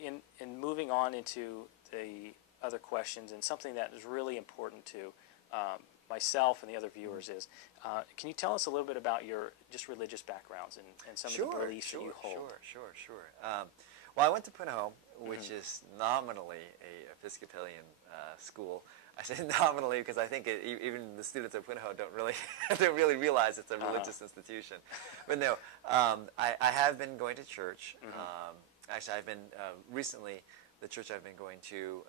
in moving on into the other questions, and something that is really important to myself and the other viewers is, can you tell us a little bit about your just religious backgrounds and some of the beliefs that you hold? Sure. Well, I went to Punahou, which is nominally a Episcopalian school. I say nominally because I think even the students at Punahou don't really realize it's a religious institution. But no, I have been going to church. Actually, I've been recently. The church I've been going to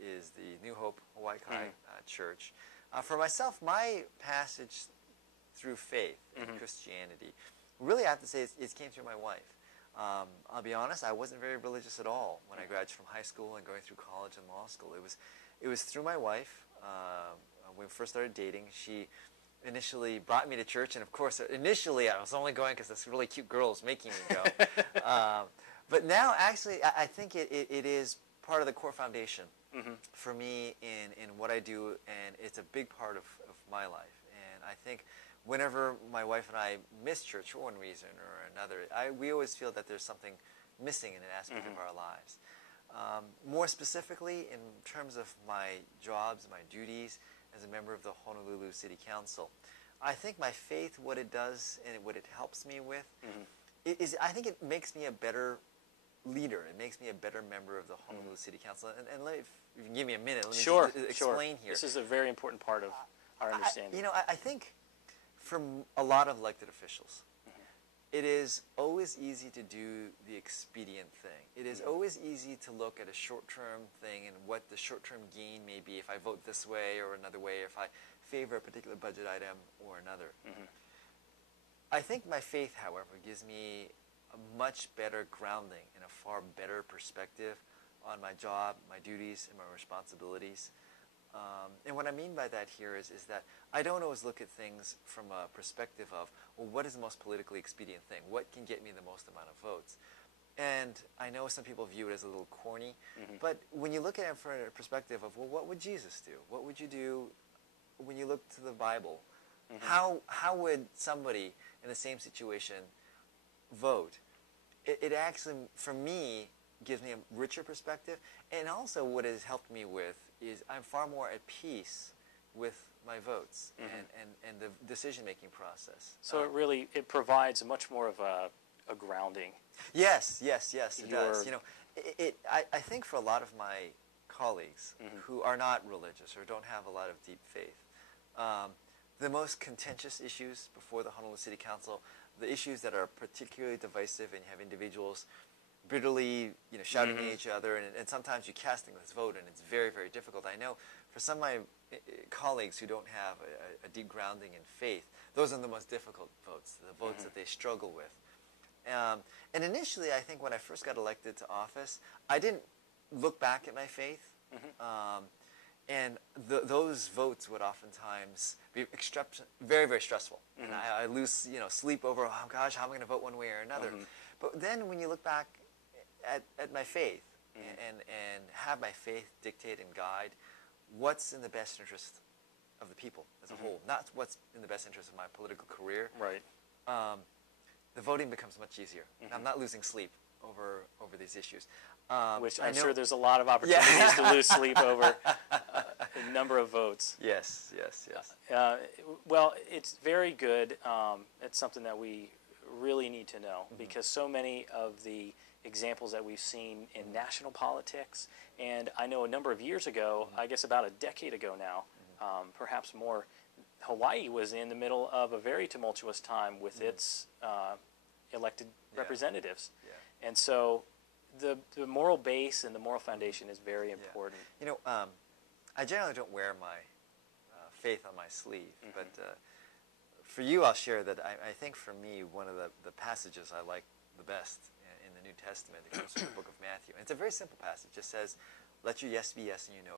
is the New Hope Hawaii Kai Church. For myself, my passage through faith and Christianity, really I have to say it came through my wife. I'll be honest, I wasn't very religious at all when I graduated from high school and going through college and law school. It was through my wife. When we first started dating, she initially brought me to church, and of course, initially I was only going because this really cute girl was making me go. But now, actually, I think it is part of the core foundation for me in what I do, and it's a big part of my life. And I think whenever my wife and I miss church for one reason or another, we always feel that there's something missing in an aspect of our lives. More specifically, in terms of my jobs, my duties as a member of the Honolulu City Council, I think my faith, what it does and what it helps me with, is I think it makes me a better leader. It makes me a better member of the Honolulu City Council. And if you can give me a minute, let me just explain here. This is a very important part of our understanding. I think for a lot of elected officials, it is always easy to do the expedient thing. It is always easy to look at a short-term thing and what the short-term gain may be if I vote this way or another way, or if I favor a particular budget item or another. I think my faith, however, gives me a much better grounding and a far better perspective on my job, my duties, and my responsibilities. And what I mean by that here is that I don't always look at things from a perspective of, well, what is the most politically expedient thing? What can get me the most amount of votes? And I know some people view it as a little corny, but when you look at it from a perspective of, well, what would Jesus do? What would you do when you look to the Bible? How would somebody in the same situation vote? It actually, for me, gives me a richer perspective. And also what it has helped me with is I'm far more at peace with my votes and the decision-making process. So it provides much more of a grounding. Yes, it does. You know, I think for a lot of my colleagues who are not religious or don't have a lot of deep faith, the most contentious issues before the Honolulu City Council, the issues that are particularly divisive, and you have individuals bitterly, shouting at each other, and sometimes you're casting this vote, and it's very, very difficult. I know for some of my colleagues who don't have a deep grounding in faith, those are the most difficult votes, the votes that they struggle with. And initially, I think when I first got elected to office, I didn't look back at my faith. And those votes would oftentimes be very, very stressful. And I lose, sleep over, oh gosh, how am I going to vote one way or another? But then when you look back at my faith and have my faith dictate and guide what's in the best interest of the people as a whole, not what's in the best interest of my political career, right? The voting becomes much easier. I'm not losing sleep over these issues. Which I'm sure there's a lot of opportunities to lose sleep over the number of votes. Yes. Well, it's very good. It's something that we really need to know because so many of the examples that we've seen in national politics, and I know a number of years ago, I guess about a decade ago now, perhaps more, Hawaii was in the middle of a very tumultuous time with its elected representatives. And so the moral base and the moral foundation is very important. I generally don't wear my faith on my sleeve, but for you, I'll share that I think for me, one of the passages I like the best in the New Testament, it comes from the book of Matthew. And it's a very simple passage. It just says, let your yes be yes and your no